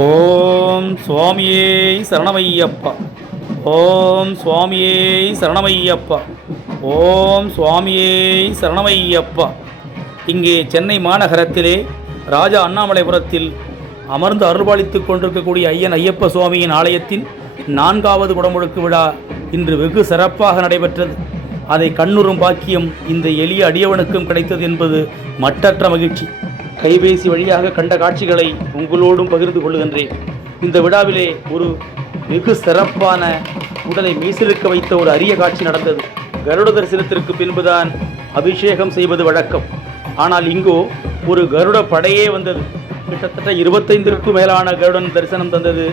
ஓம் சுவாமியே சரணமையப்பா. ஓம் சுவாமியே சரணமையப்பா. ஓம் சுவாமியே சரணமையப்பா. இங்கே சென்னை மாநகரத்திலே ராஜா அண்ணாமலைபுரத்தில் அமர்ந்து அருள்பாலித்துக் கொண்டிருக்கக்கூடிய ஐயன் ஐயப்ப சுவாமியின் ஆலயத்தின் நான்காவது குடமுழுக்கு விழா இன்று வெகு சிறப்பாக நடைபெற்றது. அதை கண்ணுறும் பாக்கியம் இந்த எளிய அடியவனுக்கும் கிடைத்தது என்பது மட்டற்ற மகிழ்ச்சி. கைபேசி வழியாக கண்ட காட்சிகளை உங்களோடும் பகிர்ந்து கொள்ளுகின்றேன். இந்த விழாவிலே ஒரு வெகு சிறப்பான உடலை மீசிலுக்க வைத்த ஒரு அரிய காட்சி நடந்தது. கருட தரிசனத்திற்கு பின்புதான் அபிஷேகம் செய்வது வழக்கம். ஆனால் இங்கோ ஒரு கருட படையே வந்தது. கிட்டத்தட்ட இருபத்தைந்திற்கும் மேலான கருடன் தரிசனம் தந்தது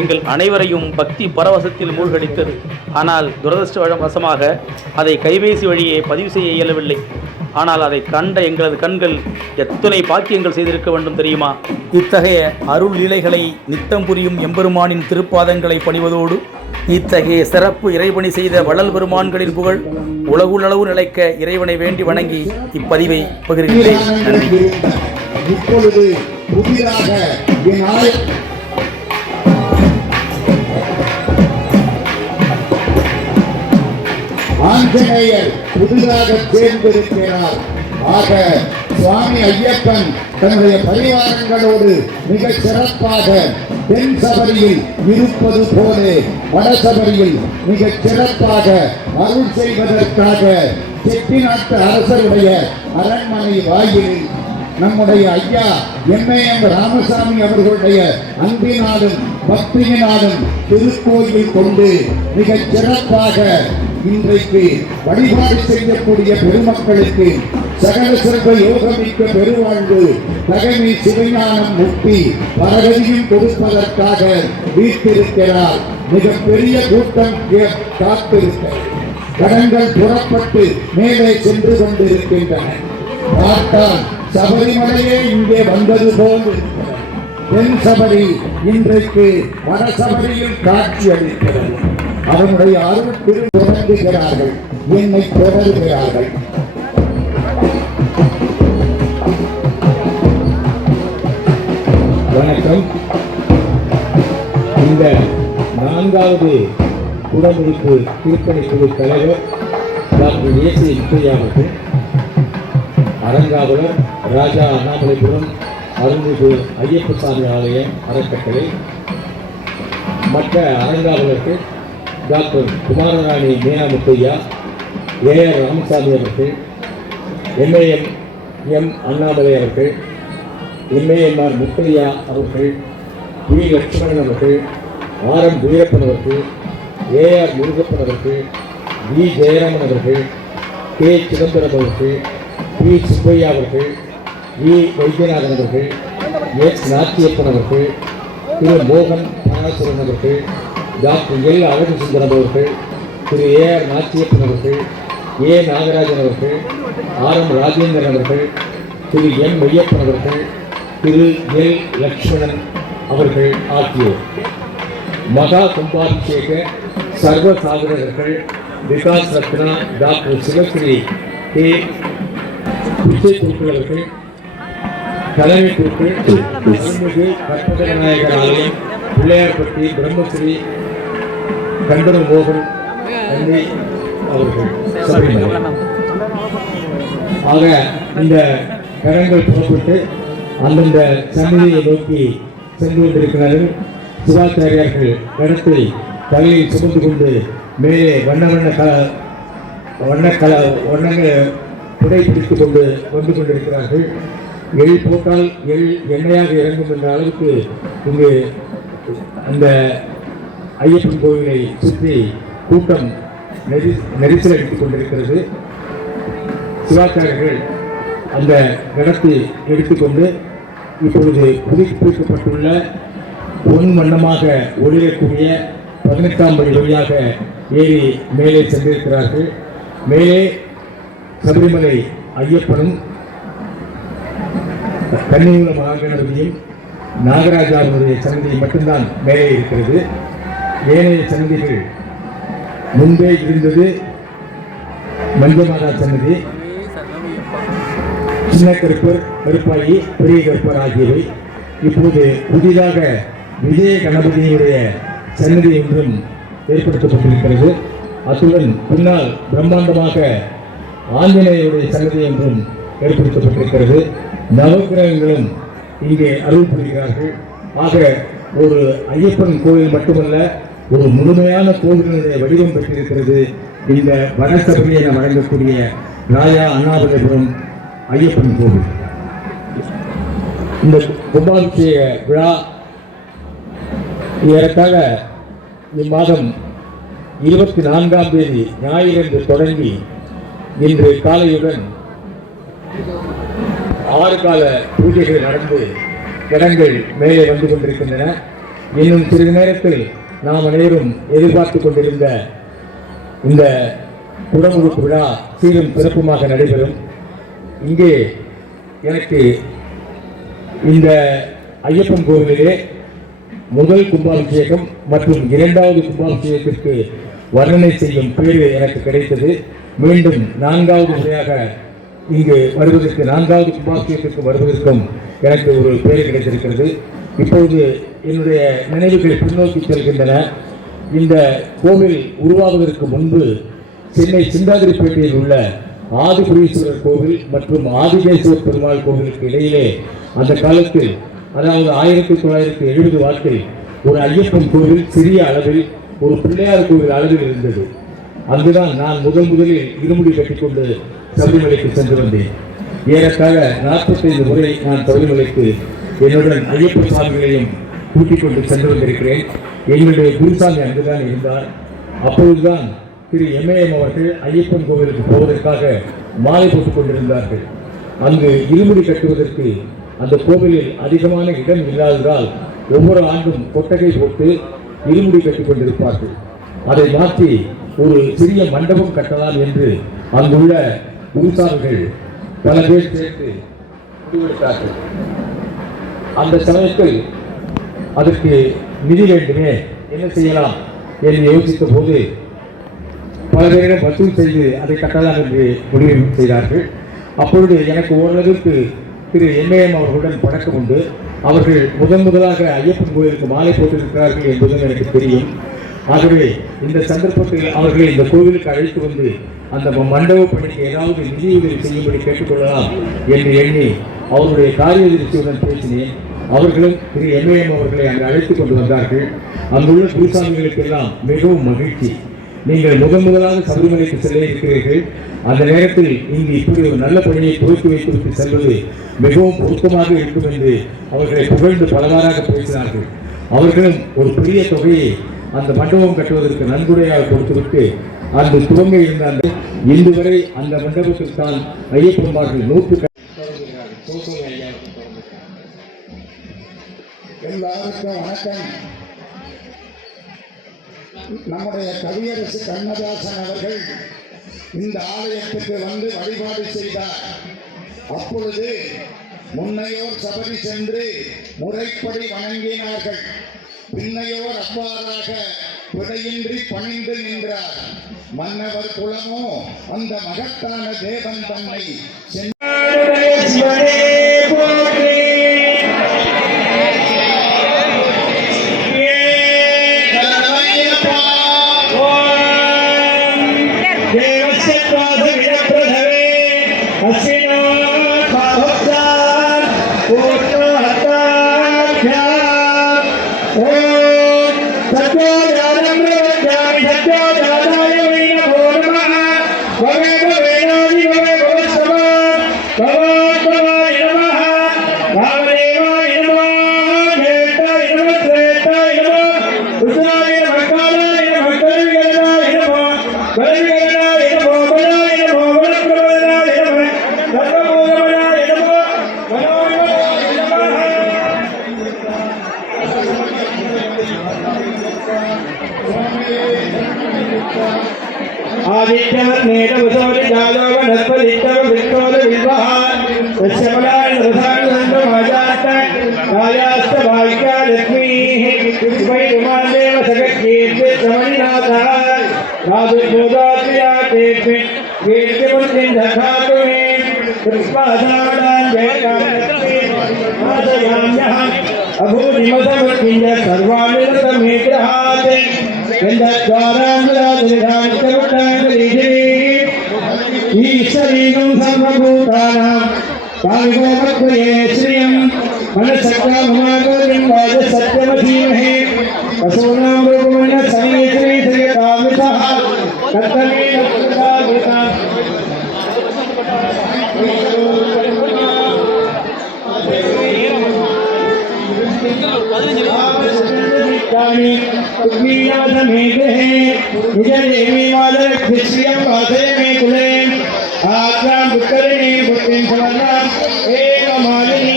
எங்கள் அனைவரையும் பக்தி பரவசத்தில் மூழ்கடித்தது. ஆனால் துரதிருஷ்டவசமாக அதை கைபேசி வழியே பதிவு செய்ய இயலவில்லை. ஆனால் அதை கண்ட எங்களது கண்கள் எத்தனை பாக்கியங்கள் செய்திருக்க வேண்டும் தெரியுமா? இத்தகைய அருள் லீலைகளை நித்தம் புரியும் எம்பெருமானின் திருப்பாதங்களை பணிவதோடு இத்தகைய சிறப்பு இறைவனை செய்த வள்ளல் பெருமான்களின் புகழ் உலகுளவு நிலைக்க இறைவனை வேண்டி வணங்கி இப்பதிவை பகிர்கிறேன். நன்றி அஞ்சனேயர் புதிதாக தேர்ந்தெடுக்கிறார். ஆக சுவாமி ஐயப்பன் தன்னுடைய பரிவாரங்களோடு மிக சிறப்பாக தென் சபரியில் இருப்பது போல வடசபரியில் மிக சிறப்பாக அருள் செய்வதற்காக செட்டிநாட்டு அரசருடைய அரண்மனை வாயிலில் நம்முடைய ஐயா எம்ஏஎம் ராமசாமி அவர்களுடைய அன்பினாலும் பக்தியினாலும் திருக்கோயில் கொண்டு மிகச் சிறப்பாக இன்றைக்கு வழிபாடு செய்யக்கூடிய பெருமக்களுக்கு சகல சிறப்ப யோகமிக்க பெருவாழ்வு தகமை சிவஞானம் முக்தி பரகதியும் கொடுப்பதற்காக வீட்டிருக்கிறார். மிகப்பெரிய கூட்டம் காத்திருக்கிறது. கடங்கள் புறப்பட்டு மேலே சென்று கொண்டிருக்கின்றன. பார்த்தால் சபரிமலையே இங்கே வந்தது போல் இருக்கிறது. தென் சபரி இன்றைக்கு வட சபரியில் காட்சி அளிக்கிறது. அவனுடைய அருள் திரு தொடங்குகிறார்கள். என்னை தொடர்கிறார்கள். வணக்கம். இந்த நான்காவது குடமுழுக்கு திருப்பணி குழு தலைவர் டாக்டர் ஏசி முத்தையா அவர்கள் ராஜா அண்ணாமலைபுரம் அருள்மிகு ஐயப்பசாமி ஆலய அறக்கட்டளை மற்ற அறங்காவலர்கள் டாக்டர் குமாரராணி மீனா முத்தையா ஆர் ராமசாமி அவர்கள் எம்ஏஎம் எம். அண்ணாமலை அவர்கள் எம்ஏஎம்ஆர் முத்தையா அவர்கள் வி லட்சுமணன் அவர்கள் ஆர். எம். வீரப்பன் அவர்கள் ஆர். முருகப்பன் அவர்கள் வி. ஜெயராமன் அவர்கள் கே. சிதம்பரம் அவர்கள் பி. சுப்பையா அவர்கள் வி. வைத்தியநாதன் அவர்கள் எஸ். நாச்சியப்பன் அவர்கள் திரு. மோகன் பராசுரன் அவர்கள் டாக்டர் எல் அழகு சுந்தரம் அவர்கள் திரு ஏ ஆர் நாச்சியப்பன் அவர்கள் ஏ நாகராஜன் அவர்கள் ஆர் எம் ராஜேந்திரன் அவர்கள் திரு எம் மையப்பன் அவர்கள் திரு எல் லக்ஷ்மணன் அவர்கள் ஆகியோர். மகா கும்பாபிஷேக சர்வ சாதகர்கள் விகாஸ் ரத்னா டாக்டர் சிவஸ்ரீ கே. குருக்கள் அவர்கள் தலைமை அருள்மிகு கற்பக விநாயகர் ஆலயம் பிள்ளையார்பட்டி பிரம்மஸ்ரீ கண்டன மோகன் அவர்கள். ஆக இந்த கரங்கள் புறப்பட்டு அந்தந்த சன்னதியை நோக்கி சென்று கொண்டிருக்கிறார்கள். சிவாச்சாரியார்கள் கடத்தை தலையில் சுமந்து கொண்டு மேலே வண்ண வண்ண கல வண்ண கல வண்ணங்கள் புடை பிடித்துக் கொண்டு வந்து கொண்டிருக்கிறார்கள். எள் போட்டால் எள் எண்ணெயாக இறங்கும் என்ற அளவுக்கு இங்கு அந்த ஐயப்பன் கோவிலை சுற்றி கூட்டம் நெரி நெரிசல் அடித்துக் கொண்டிருக்கிறது. சிவாச்சாரியர்கள் அந்த கடத்தை எடுத்துக்கொண்டு இப்பொழுது புதுப்பிக்கப்பட்டுள்ள பொன் வண்ணமாக ஒளிரக்கூடிய பதினெட்டாம் படி வழியாக ஏறி மேலே சென்றிருக்கிறார்கள். மேலே சபரிமலை ஐயப்பனும் கன்னியூர மகாகணபதியும் நாகராஜாவுடைய சன்னதி மட்டும்தான் மேலே இருக்கிறது. ஏனைய சன்னதிகள் முன்பே இருந்தது. மஞ்சமாதா சன்னதி. சின்ன கருப்பர் கருப்பாயி பெரிய கருப்பர் ஆகியவை இப்போது புதிதாக விஜய கணபதியுடைய சன்னதி ஒன்றும் ஏற்படுத்தப்பட்டிருக்கிறது. அத்துடன் பின்னால் பிரம்மாண்டமாக ஆஞ்சநேயருடைய சன்னதி என்றும் ஏற்படுத்தப்பட்டிருக்கிறது. நவகிரகங்களும் இங்கே அருள் புரிகிறார்கள் ஆக ஒரு ஐயப்பன் கோவில் மட்டுமல்ல ஒரு முழுமையான கோவிலினுடைய வடிவம் பெற்றிருக்கிறது. இந்த வனசபையை என வழங்கக்கூடிய ராயா அண்ணாமலைபுரம் ஐயப்பன் கோவில். இந்த கும்பாபிஷேக விழா ஏறத்தாழ இம்மாதம் இருபத்தி நான்காம் தேதி ஞாயிறன்று தொடங்கி இன்று காலையுடன் ஆறு கால பூஜைகள் நடந்து இடங்கள் மேலே வந்து கொண்டிருக்கின்றன. இன்னும் சிறிது நேரத்தில் நாம் அனைவரும் எதிர்பார்த்து கொண்டிருந்த இந்த குடமுழுக்கு விழா சீரும் சிறப்புமாக நடைபெறும். இங்கே எனக்கு இந்த ஐயப்பன் கோவிலிலே முதல் கும்பாபிஷேகம் மற்றும் இரண்டாவது கும்பாபிஷேகத்திற்கு வர்ணனை செய்யும் பேரு எனக்கு கிடைத்தது. மீண்டும் நான்காவது முறையாக இங்கு வருவதற்கு நான்காவது கும்பாபிஷேகத்திற்கு வருவதற்கும் எனக்கு ஒரு பேரு கிடைத்திருக்கிறது. இப்பொழுது என்னுடைய நினைவுகள் பின்னோக்கி செல்கின்றன. இந்த கோவில் உருவாவதற்கு முன்பு சென்னை சிந்தாதிரிப்பேட்டையில் உள்ள ஆதிபுரீஸ்வரர் கோவில் மற்றும் ஆதிகேஸ்வரர் பெருமாள் கோவிலுக்கு இடையிலே அந்த காலத்தில் அதாவது ஆயிரத்தி தொள்ளாயிரத்தி எழுபது வாக்கில் ஒரு ஐயப்பன் கோவில் சிறிய அளவில் ஒரு பிள்ளையார் கோவில் அளவில் இருந்தது. அங்குதான் நான் முதல் முதலில் இருமுடி கட்டிக்கொண்டு சபரிமலைக்கு சென்று வந்தேன். ஏறத்தாழ நாற்பத்தைந்து முறை நான் சபரிமலைக்கு என்னுடன் ஐயப்ப சாமிகளையும் கூட்டிக் கொண்டு சென்று வந்திருக்கிறேன் எங்களுடைய குருசாமி அங்குதான் இருந்தார். அப்பொழுதுதான் திரு எம்ஏஎம் அவர்கள் ஐயப்பன் கோவிலுக்கு போவதற்காக மாலை போட்டுக் கொண்டிருந்தார்கள். அங்கு இருமுடி கட்டுவதற்கு அந்த கோவிலில் அதிகமான இடம் இல்லாததால் ஒவ்வொரு ஆண்டும் கொட்டகை போட்டு இருமுடி கட்டிக் கொண்டிருப்பார்கள். அதை மாற்றி ஒரு சிறிய மண்டபம் கட்டலாம் என்று அங்குள்ள குருசாமிகள் பல பேர் சேர்த்து முடிவெடுத்தார்கள். அந்த சமயத்தில் அதற்கு நிதி வேண்டுமே என்ன செய்யலாம் என்று யோசித்த போது பல பேரிடம் வசூல் செய்து அதை கட்டலாம் என்று முடிவு செய்தார்கள். அப்பொழுது எனக்கு ஓரளவிற்கு திரு எம்ஏஎம் அவர்களுடன் பழக்கம் உண்டு. அவர்கள் முதன் முதலாக ஐயப்பன் கோயிலுக்கு மாலை போட்டிருக்கிறார்கள் என்பதும் எனக்கு தெரியும். ஆகவே இந்த சந்தர்ப்பத்தில் அவர்களை இந்த கோவிலுக்கு அழைத்து வந்து அந்த மண்டப பணிக்கு ஏதாவது நிதியுதவி செய்யும்படி கேட்டுக்கொள்ளலாம் என்று எண்ணி அவருடைய காரியதரிசியுடன் பேசினேன். அவர்களும் திரு எம்ஏஎம் அவர்களை அங்கு அழைத்து கொண்டு வந்தார்கள். அங்குள்ள குருசாமிகளுக்கெல்லாம் மிகவும் மகிழ்ச்சி. நீங்கள் முதன் முதலாக சபரிமலைக்கு செல்ல இருக்கிறீர்கள். அந்த நேரத்தில் இங்கு இப்படி ஒரு நல்ல பணியை துவக்கி வைத்துவிட்டு செல்வது மிகவும் பொருத்தமாக இருக்கும் என்று அவர்களை புகழ்ந்து பலவாறாக பேசினார்கள். அவர்களும் ஒரு பெரிய தொகையை அந்த மண்டபம் கட்டுவதற்கு நன்கொடையாக கொடுத்துவிட்டு அந்த துவங்க இருந்த அந்த இன்று வரை அந்த மண்டபத்தில் தான் ஐயப்பெருமார்கள் நூற்று எல்லாருக்கும் வணக்கம். நம்முடைய கவியரசு கண்ணதாசன் அவர்கள் இந்த ஆலயத்துக்கு வந்து வழிபாடு செய்தார். அப்பொழுது முன்னையோர் சபரி சென்று முறைப்படி வணங்கினார்கள். பின்னையோர் அவ்வாறாக பிழையின்றி பணிந்து நின்றார். மன்னவர் குலமோ அந்த மகத்தான தேவன் தன்னை Very ईश्वरीनं सर्वभूतानां कालिकोपत्वये श्रियं मनसक्राममागोविन्दाय सत्यमधीमहे वसूनां रूपेण समीत्रे धीयतामितः कर्तव्य உயர்வாதர் கிறிஸ்டியம் பாதேமே குலே ஆக்ராம் விக்கரணி புத்தின் சரணம் ஏக மாலினி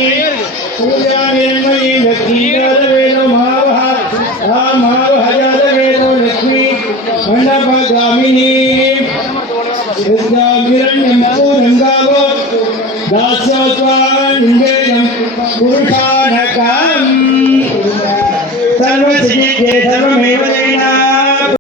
பூஜா மேன்மயி லக்ஷ்மியாத வேணு மாவஹா ஆ மாவஹயாத வேணு லக்ஷ்மி மண்டப காமினி விரண்யம் பூ ரங்காவோ दासोत्वान इंद्रियं पुरुषाणकं सर्वसिद्धि सर्वमेव